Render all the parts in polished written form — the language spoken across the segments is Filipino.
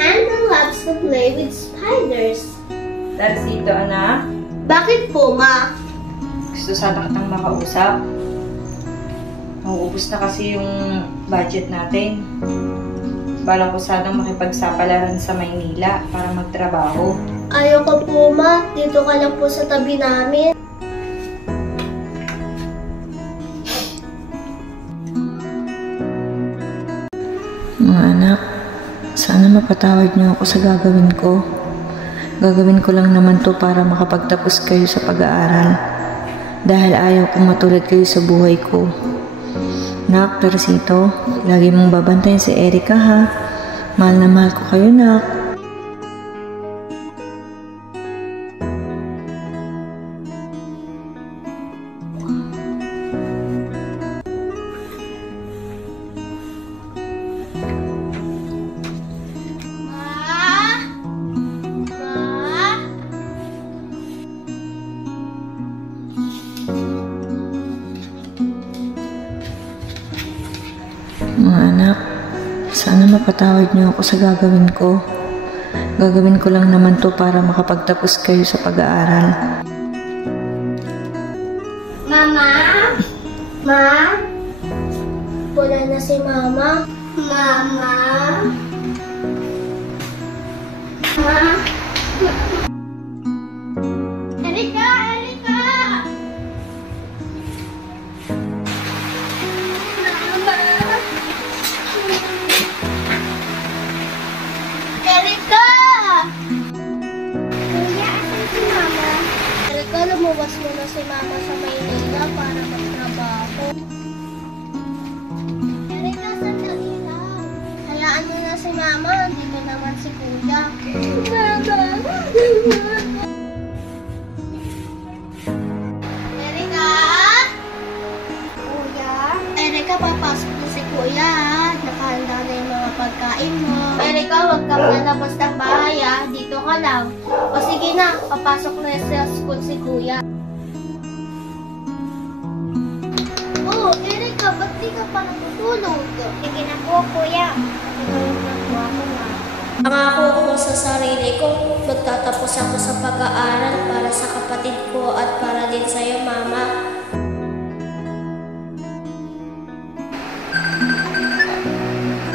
Andrew loves to play with spiders. Darsito, anak. Bakit po, Ma? Gusto sana kitang makausap. Nauubos na kasi yung budget natin. Balak ko sanang makipagsapalaran sa Maynila para magtrabaho. Ayoko po, Ma. Dito ka lang po sa tabi namin. Mga anak, sana mapatawad niyo ako sa gagawin ko. Gagawin ko lang naman to para makapagtapos kayo sa pag-aaral. Dahil ayaw kong matulad kayo sa buhay ko. Nak, Darsito, lagi mong babantayan si Erica, ha? Mahal na mahal ko kayo, Nak. Mga anak, sana mapatawad niyo ako sa gagawin ko. Gagawin ko lang naman to para makapagtapos kayo sa pag-aaral. Mama? Ma? Wala na si Mama? Mama? Ma? Erica! Erica! Erica! Kuya, asan si Mama? Erica, lumabas mo na si Mama sa Maynila para magtrabaho. Erica, sandali lang. Hayaan mo na si Mama, hindi mo naman si Kuya. Mama! Erica? Kuya? Erica, papasok na si Kuya, ha? Nakahanda na yung mga pagkain mo. Erica, huwag kang lalabas ng bahay, ha? Dito ka lang. O sige na, papasok na sa school si Kuya. Oh, Erica, ba't di ka pa natutulog? Sige na po, Kuya. Pangako ko sa sarili ko, magtatapos ako sa pag-aaral para sa kapatid ko at para din sa'yo, Mama.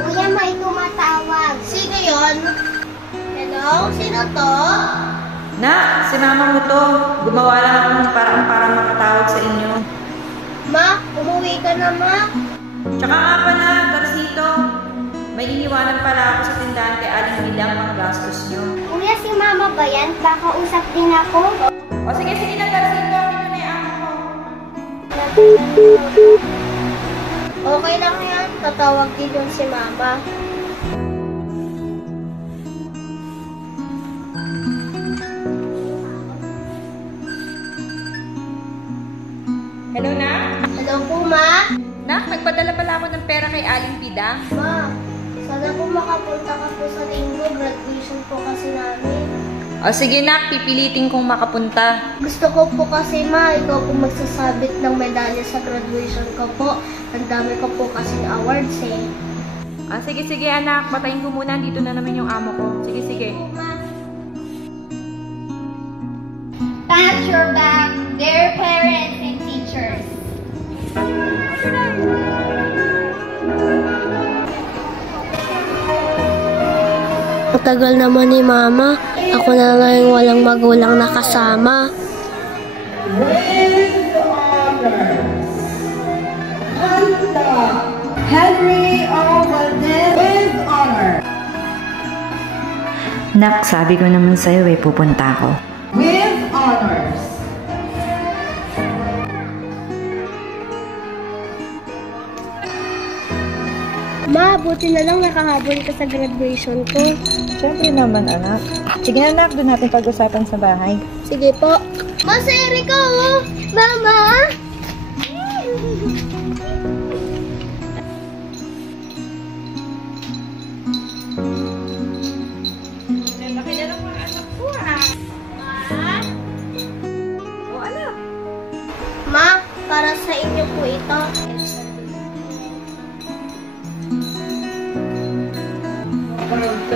Kuya, may tumatawag. Sino yon? Hello? Sino to? Na, si mama mo to. Gumawa lang ako ng paraan para makatawag sa inyo. Ma, umuwi ka na, Ma. Tsaka nga pala, Darsito, may iniwanan pala ako sa tindahan kay Aling Bilang ang gastos nyo. Kuya, si Mama ba yan? Kakausap din ako. O sige, sige na, Darsito. Ito na yung amo ko. Okay lang yan. Tatawag din yun si Mama. Hello, Nak? Hello po, Ma. Nak, nagpadala pala ako ng pera kay Aling Bidang. Ma, sana po makapunta ka po sa linggo. Graduation po kasi namin. O sige, Nak, pipilitin kong makapunta. Gusto ko po kasi, Ma, ikaw po magsasabit ng medalya sa graduation ko po. Ang dami ko po kasi awards eh. Sige, sige, anak. Patayin ko muna. Dito na naman yung amo ko. Sige, sige. Pack your bag, dear parents and teachers. Matagal naman ni Mama. Ako na lang yung walang magulang na kasama. Henry O. Valdez with honor. Nak, sabi ko naman sa'yo pupunta ako. With honors. Ma, buti na lang nakahabol ka sa graduation ko. Siyempre naman, anak. Sige, anak, doon natin pag-usapan sa bahay. Sige po. Ma, si Erica, oh! Mama! Ma, para sa inyo po ito. Ito